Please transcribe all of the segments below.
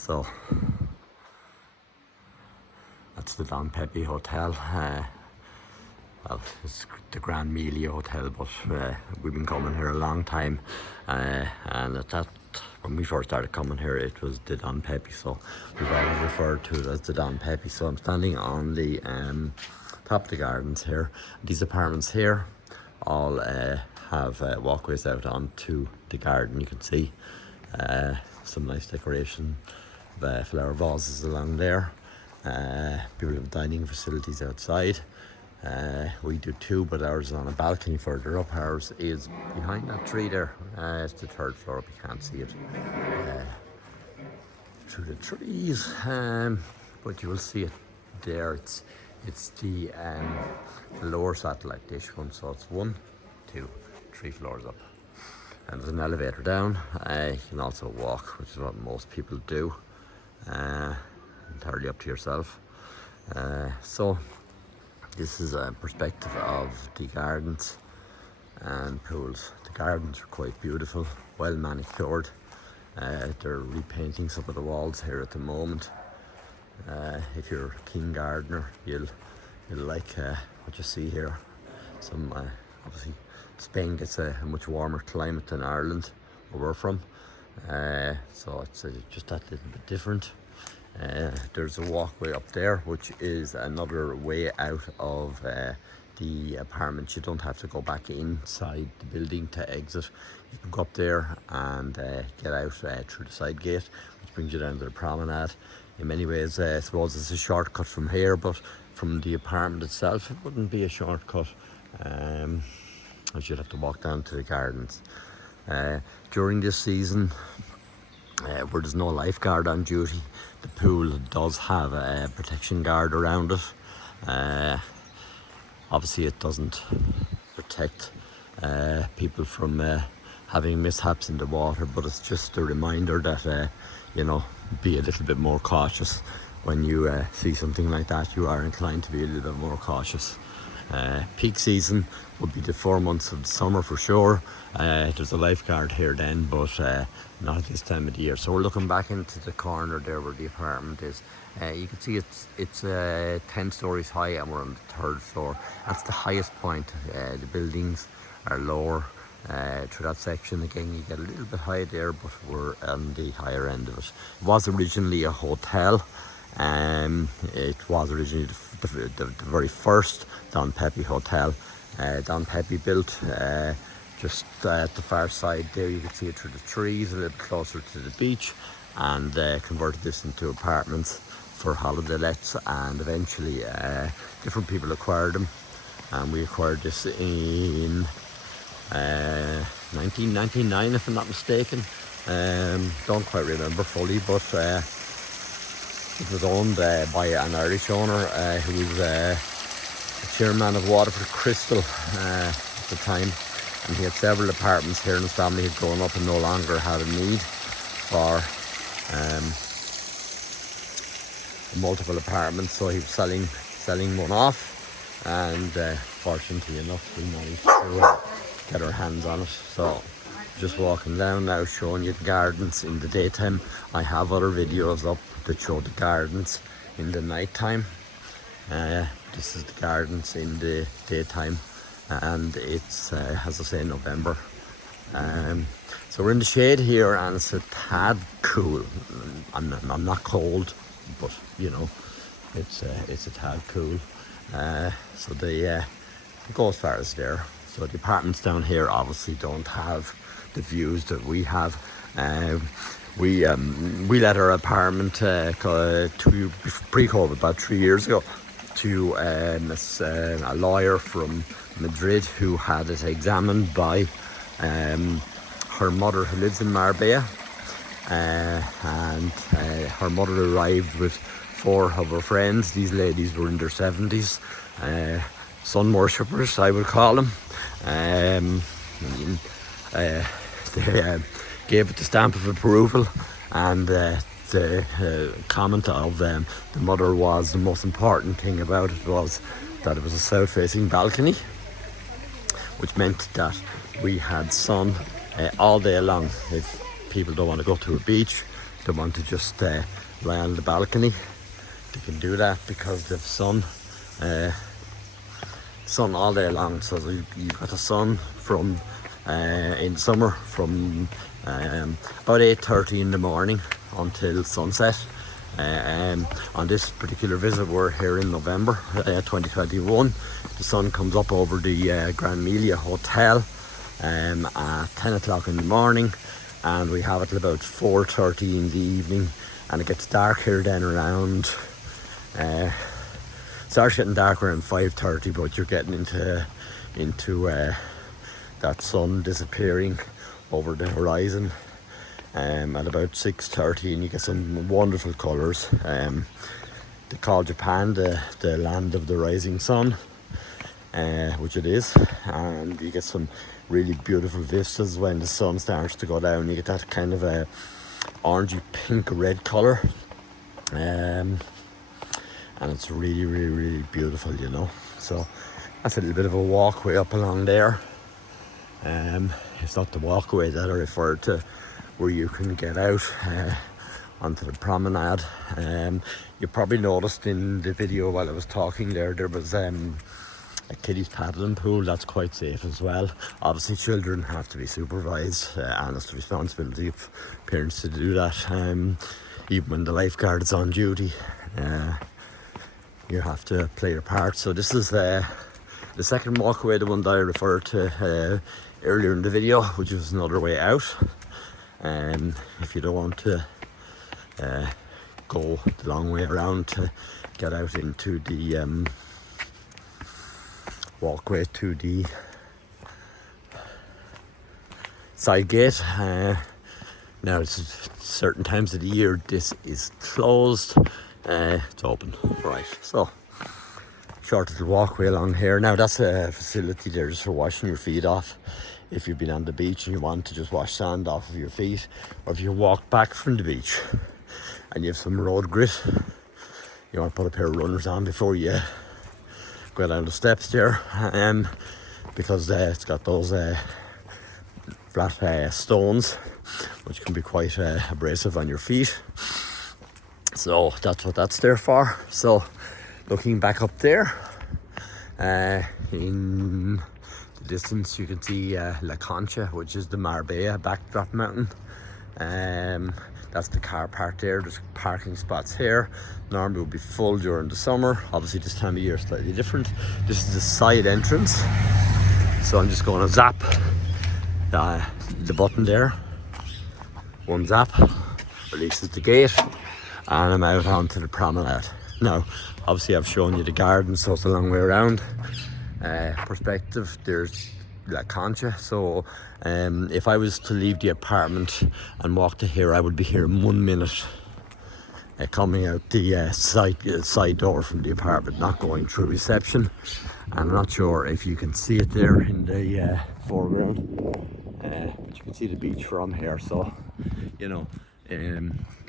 So that's the Don Pepe Hotel. Well, it's the Grand Melia Hotel, but we've been coming here a long time, and when we first started coming here, it was the Don Pepe, so we've always referred to it as the Don Pepe. So I'm standing on the top of the gardens here. These apartments here all have walkways out onto the garden. You can see some nice decoration, flower vases along there. People have dining facilities outside. We do too, but ours is on a balcony further up. Ours is behind that tree there. It's the third floor up, you can't see it through the trees, but you will see it there. It's the lower satellite dish one, so it's 1, 2, 3 floors up, and there's an elevator down. You can also walk, which is what most people do, entirely up to yourself. So this is a perspective of the gardens and pools. The gardens are quite beautiful, well manicured. They're repainting some of the walls here at the moment. If you're a keen gardener, you'll like what you see here. Some obviously Spain gets a much warmer climate than Ireland, where we're from, so it's just that little bit different. There's a walkway up there, which is another way out of the apartment. You don't have to go back inside the building to exit. You can go up there and get out through the side gate, which brings you down to the promenade. In many ways, I suppose it's a shortcut from here, but from the apartment itself, it wouldn't be a shortcut, as you'd have to walk down to the gardens. During this season, where there's no lifeguard on duty, the pool does have a protection guard around it. Obviously it doesn't protect people from having mishaps in the water, but it's just a reminder that be a little bit more cautious. When you see something like that, you are inclined to be a little bit more cautious. Peak season would be the 4 months of the summer for sure. There's a lifeguard here then, but not at this time of the year. So we're looking back into the corner there where the apartment is. You can see it's 10 stories high, and we're on the 3rd floor. That's the highest point. The buildings are lower through that section. Again, you get a little bit high there, but we're on the higher end of it. It was originally a hotel. It was originally the very first Don Pepe Hotel. Don Pepe built just at the far side there. You can see it through the trees, a little closer to the beach, and converted this into apartments for holiday lets, and eventually different people acquired them, and we acquired this in 1999, if I'm not mistaken. Don't quite remember fully, but it was owned by an Irish owner who was chairman of Waterford Crystal at the time, and he had several apartments here, and his family had grown up and no longer had a need for multiple apartments, so he was selling one off, and fortunately enough we managed to get our hands on it. So just walking down now, showing you the gardens in the daytime. I have other videos up that show the gardens in the night time. This is the gardens in the daytime, and it's as I say, November. So we're in the shade here, and it's a tad cool. I'm not cold, but it's a tad cool. So they go as far as there. So the apartments down here obviously don't have the views that we have. We let our apartment pre-COVID, about 3 years ago, to a lawyer from Madrid who had it examined by her mother, who lives in Marbella, and her mother arrived with 4 of her friends. These ladies were in their 70s, sun worshippers, I would call them. They gave it the stamp of approval, and the comment of the mother was the most important thing about it was that it was a south-facing balcony, which meant that we had sun all day long. If people don't want to go to a beach, they want to just lie on the balcony, they can do that because they've sun all day long. So you've got the sun from in summer from about 8:30 in the morning until sunset. On this particular visit, we're here in November 2021. The sun comes up over the Grand Melia Hotel at 10 o'clock in the morning, and we have it till about 4:30 in the evening, and it gets dark here then around starts getting dark around 5:30, but you're getting into that sun disappearing over the horizon at about 6:30, and you get some wonderful colours. They call Japan the land of the rising sun, which it is, and you get some really beautiful vistas when the sun starts to go down. You get that kind of a orangey pink red colour, and it's really, really, really beautiful, you know. So that's a little bit of a walkway up along there. It's not the walkway that I referred to, where you can get out onto the promenade. You probably noticed in the video while I was talking there was a kiddies paddling pool. That's quite safe as well. Obviously children have to be supervised, and it's the responsibility of parents to do that. Even when the lifeguard is on duty, you have to play your part. So this is the second walkway, the one that I referred to earlier in the video, which is another way out. If you don't want to go the long way around to get out into the walkway to the side gate. Now it's certain times of the year this is closed, it's open. Right, so short little walkway along here. Now that's a facility there just for washing your feet off if you've been on the beach and you want to just wash sand off of your feet, or if you walk back from the beach and you have some road grit, you want to put a pair of runners on before you go down the steps there, because it's got those flat stones which can be quite abrasive on your feet. So that's what that's there for. So looking back up there, in the distance you can see La Concha, which is the Marbella backdrop mountain. That's the car park there. There's parking spots here. Normally it would be full during the summer. Obviously this time of year is slightly different. This is the side entrance. So I'm just going to zap the button there. One zap releases the gate, and I'm out onto the promenade. Now obviously I've shown you the garden, so it's a long way around. Perspective, there's La Concha. So if I was to leave the apartment and walk to here, I would be here in 1 minute, coming out the side door from the apartment, not going through reception. And I'm not sure if you can see it there in the foreground, but you can see the beach from here. So you know,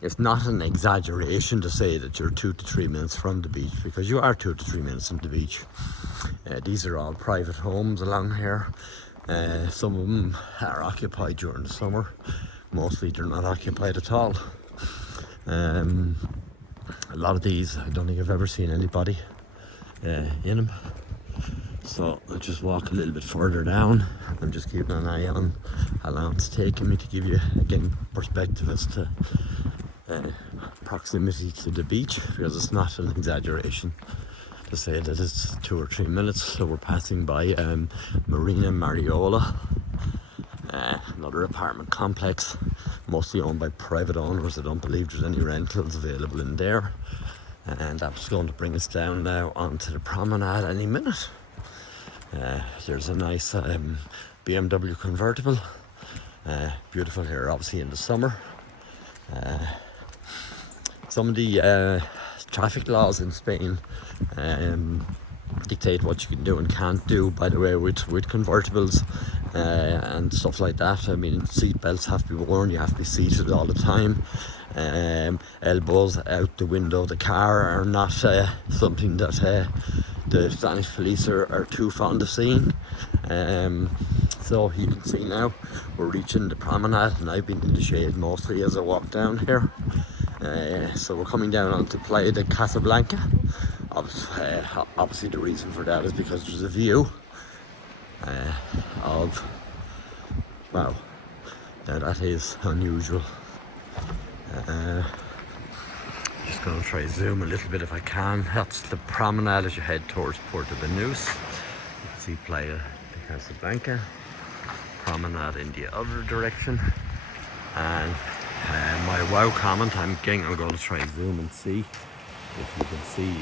it's not an exaggeration to say that you're 2 to 3 minutes from the beach, because you are 2 to 3 minutes from the beach. These are all private homes along here. Some of them are occupied during the summer. Mostly they're not occupied at all. A lot of these, I don't think I've ever seen anybody in them. So I'll just walk a little bit further down. I'm just keeping an eye on how long it's taking me to give you, again, perspective as to proximity to the beach, because it's not an exaggeration to say that it's 2 or 3 minutes. So we're passing by Marina Mariola, another apartment complex, mostly owned by private owners. I don't believe there's any rentals available in there. And that's going to bring us down now onto the promenade any minute. There's a nice BMW convertible, beautiful here obviously in the summer. Some of the traffic laws in Spain dictate what you can do and can't do, by the way, with convertibles and stuff like that. I mean, seat belts have to be worn, you have to be seated all the time. Elbows out the window of the car are not something that the Spanish police are too fond of seeing. So So you can see now we're reaching the promenade, and I've been in the shade mostly as I walk down here. So we're coming down onto Playa de Casablanca. Obviously the reason for that is because there's a view of, wow, now that is unusual. Just going to try zoom a little bit if I can. That's the promenade as you head towards Puerto Banús. You can see Playa de Casablanca. Promenade in the other direction. And my wow comment, I'm going to try and zoom and see if you can see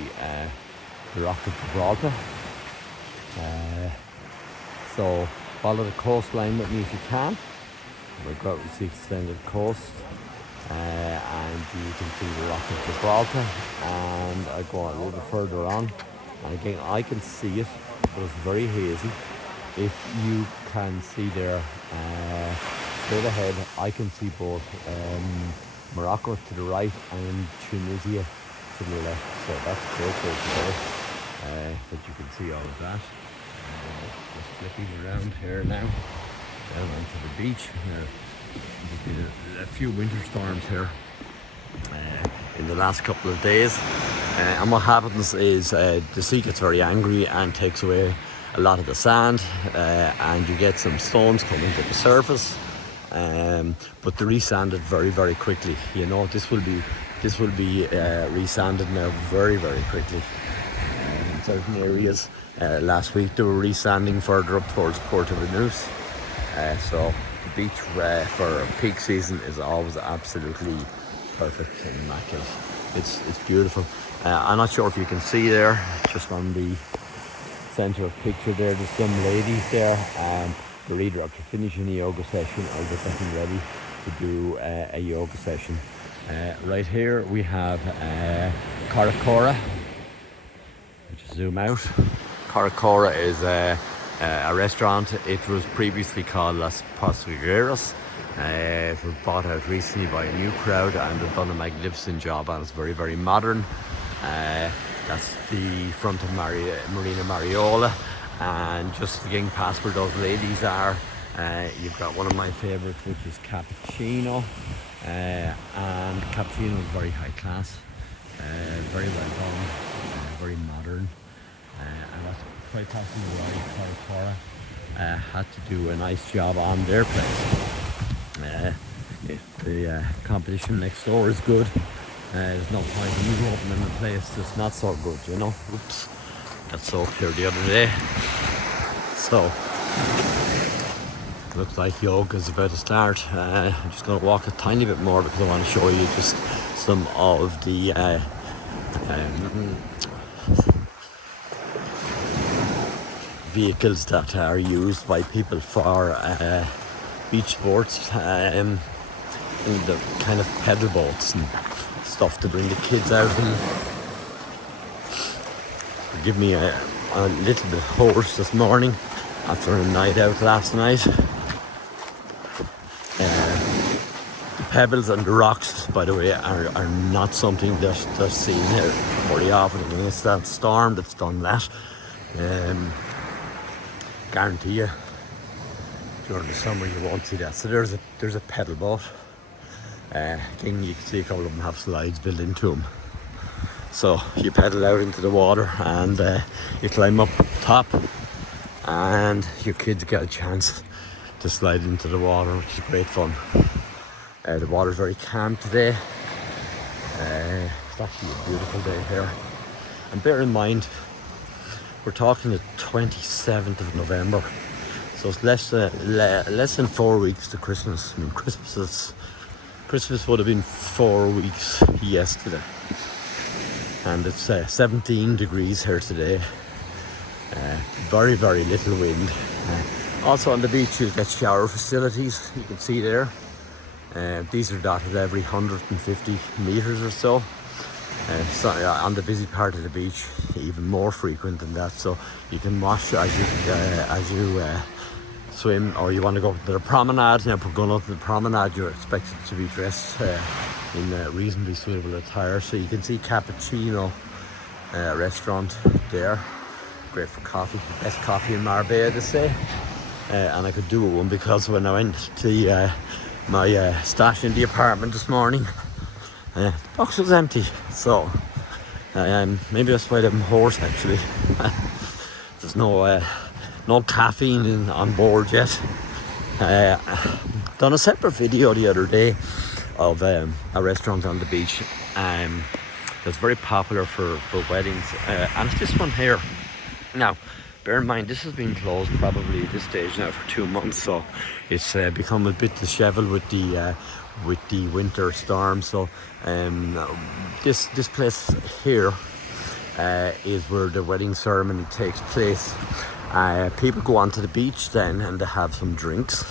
the Rock of Gibraltar. So follow the coastline with me if you can. We'll go out and see extended coast. And you can see the Rock of Gibraltar, and I go a little bit further on, and again I can see it, but it's very hazy. If you can see there, straight ahead, I can see both Morocco to the right and Tunisia to the left, so that's cool there, that you can see all of that. Just flipping around here now, down onto the beach. There's been a few winter storms here in the last couple of days, and what happens is the sea gets very angry and takes away a lot of the sand, and you get some stones coming to the surface, but they're resanded very, very quickly. You know, this will be resanded now very, very quickly. In certain areas, last week they were resanding further up towards Puerto Banús, so the beach for peak season is always absolutely perfect and immaculate. It's beautiful. I'm not sure if you can see there, just on the centre of picture there, there's some ladies there, they're either after finishing a yoga session or they're getting ready to do a yoga session. Right here we have Caracora. Just zoom out. Caracora is a restaurant. It was previously called Las Pasajeras. It was bought out recently by a new crowd, and they've done a magnificent job, and it's very, very modern. That's the front of Marina Mariola, and just getting past where those ladies are, you've got one of my favourites, which is cappuccino, and cappuccino is very high class, very well done, very modern, and that's quite possibly why Caracora had to do a nice job on their place. If the competition next door is good, there's no point in you opening a place that's not so good, you know. Oops, got soaked here the other day. So, looks like yoga is about to start. I'm just going to walk a tiny bit more because I want to show you just some of the vehicles that are used by people for beach sports, and the kind of pedal boats and stuff to bring the kids out and give me a little bit hoarse this morning after a night out last night. The pebbles and the rocks, by the way, are not something that they're seen here very often. I mean, it's that storm that's done that. Guarantee you during the summer you won't see that. So there's a pedal boat. Again, you can see a couple of them have slides built into them. So you pedal out into the water and you climb up top, and your kids get a chance to slide into the water, which is great fun. The water's very calm today. It's actually a beautiful day here. And bear in mind, we're talking the 27th of November. So it's less than 4 weeks to Christmas. I mean, Christmas would have been 4 weeks yesterday. And it's 17 degrees here today. Very, very little wind. Also on the beach you've got shower facilities, you can see there. These are dotted every 150 metres or so. So on the busy part of the beach, even more frequent than that. So you can wash as you swim, or you want to go to the promenade. Now, if we're going up to the promenade, you're expected to be dressed in reasonably suitable attire. So you can see Cappuccino restaurant there. Great for coffee. The best coffee in Marbella, they say. and I could do one because when I went to my stash in the apartment this morning, the box was empty. So maybe that's why I'm hoarse actually. There's no caffeine on board yet. Done a separate video the other day of a restaurant on the beach that's very popular for weddings, and it's this one here. Now bear in mind this has been closed probably at this stage now for 2 months, so it's become a bit disheveled with the winter storm. So this place here is where the wedding ceremony takes place. People go onto the beach then and they have some drinks,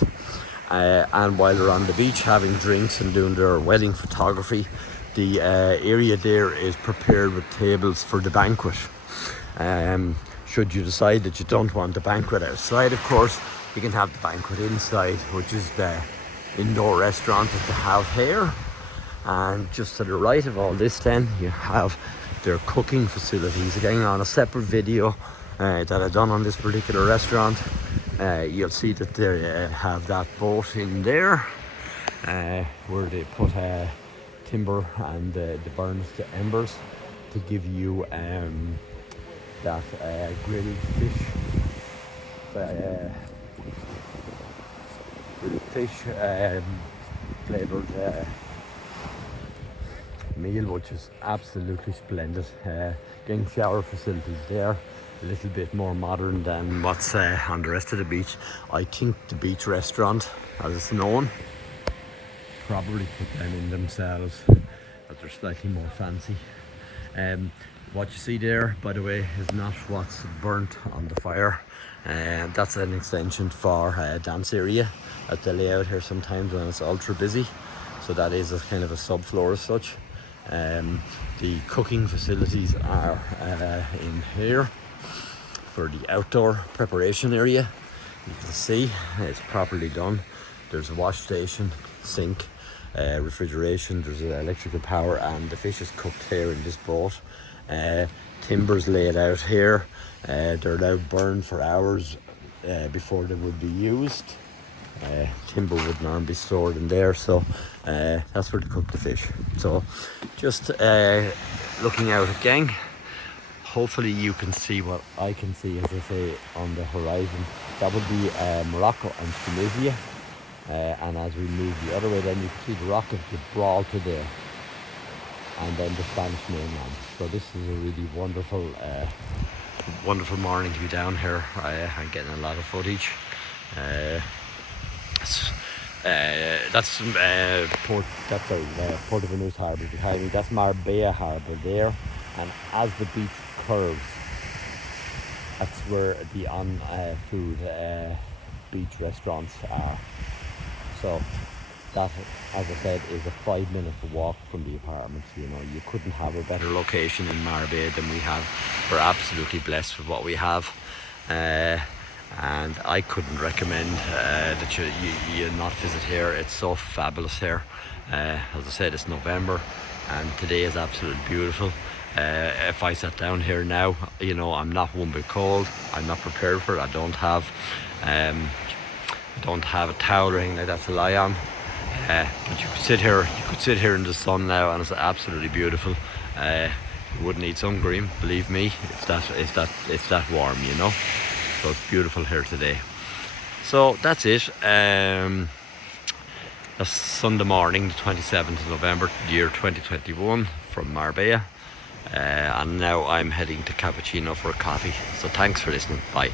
and while they're on the beach having drinks and doing their wedding photography, the area there is prepared with tables for the banquet. Should you decide that you don't want the banquet outside, of course, you can have the banquet inside, which is the indoor restaurant that they have here. And just to the right of all this then, you have their cooking facilities. Again, on a separate video that I've done on this particular restaurant, you'll see that they have that boat in there where they put timber and the burns to embers to give you that grilled fish flavoured meal, which is absolutely splendid. Getting shower facilities there, a little bit more modern than what's on the rest of the beach. I think the beach restaurant, as it's known, probably put them in themselves, but they're slightly more fancy. What you see there, by the way, is not what's burnt on the fire. That's an extension for a dance area that they lay out here sometimes when it's ultra busy. So that is a kind of a subfloor as such. The cooking facilities are in here for the outdoor preparation area. You can see it's properly done. There's a wash station, sink, refrigeration, there's electrical power, and the fish is cooked here in this boat. Timbers laid out here. They're allowed burned for hours before they would be used. Timber would normally be stored in there, so that's where they cook the fish. So just looking out again, hopefully you can see what I can see, as I say, on the horizon. That would be Morocco and Tunisia, and as we move the other way, then you can see the Rock of Gibraltar there, and then the Spanish mainland. So this is a really wonderful morning to be down here. I'm getting a lot of footage. That's Port of Venus Harbour behind me. That's Marbella Harbour there, and as the beach curves, that's where the food beach restaurants are. So that, as I said, is a 5-minute walk from the apartments. You know, you couldn't have a better location in Marbella than we have. We're absolutely blessed with what we have, and I couldn't recommend that you not visit here. It's so fabulous here. As I said, it's November and today is absolutely beautiful. If I sat down here now, you know, I'm not one bit cold. I'm not prepared for it. I don't have a towel or anything like that to lie on. But you could sit here in the sun now, and it's absolutely beautiful. You wouldn't need sun cream, believe me. It's that warm, you know. So it's beautiful here today. So that's it. That's Sunday morning, the 27th of November, year 2021, from Marbella. And now I'm heading to Cappuccino for a coffee. So thanks for listening. Bye.